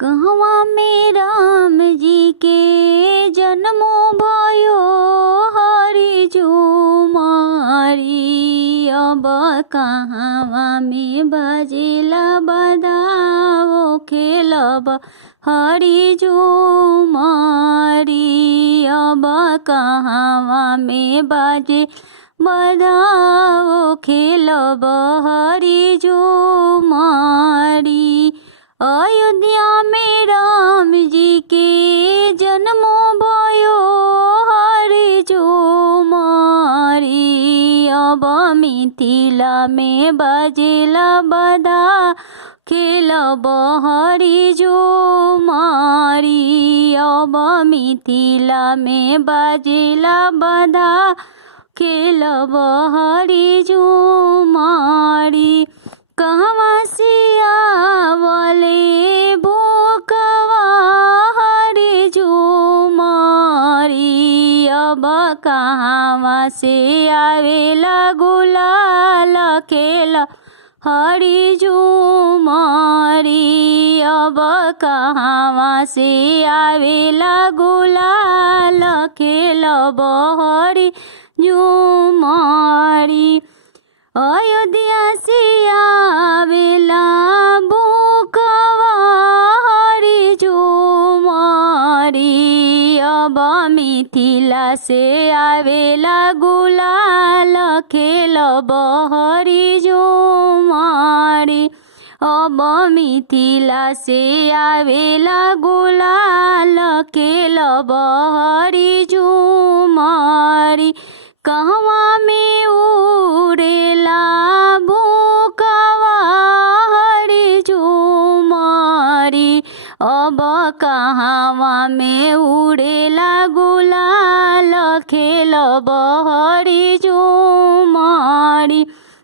कहवा में राम जी के जन्मो भयो हरि झूमारी। अब कहवा में बजेला बधाओ खेलब हरि झूमारी। अब कहवा में बाजे बधाओ खेलब हरि झूमारी। अयोध्या में राम जी के जन्मो भयो हरि झूमारी। अब मिथिला में बजेला बधा खेलब हरि झूमारी। अब मिथिला में बजेला बधा खेलब हरि झूमारी। कहवा से आवले भोकवा हरि झूमारी। अब कहवा से आवेला गुलाल खेल हरि झूमारी। अब कहवा से आवेला गुलाल खेलब हरि झूमारी। अयोध्या से आवेला भोकवा हरि झूमारी। अब मिथिला से आवेला गुलाल खेलब हरि झूमारी। अब मिथिला से आवेला गुलाल खेलब हरि झूमारी। कहवा में उड़ेला भोकवा हरि झूमारी। अब कहवा में उड़ेला गुलाल खेलब हरि झूमारी।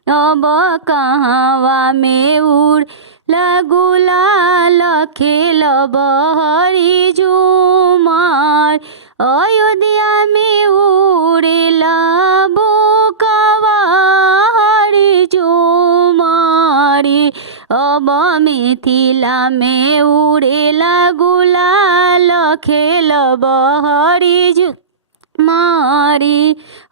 अब कहवा में उड़ेला गुलाल खेलब हरि झूमारी। अयोध्या में उड़ेला भोकवा हरि झूमारी। अब मिथिला में उड़ेला गुलाल खेलब हरि झूमारी।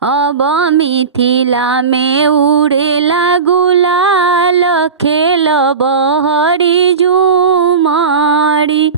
अब मिथिला में उड़ेला गुलाल खेलब हरि झूमारी।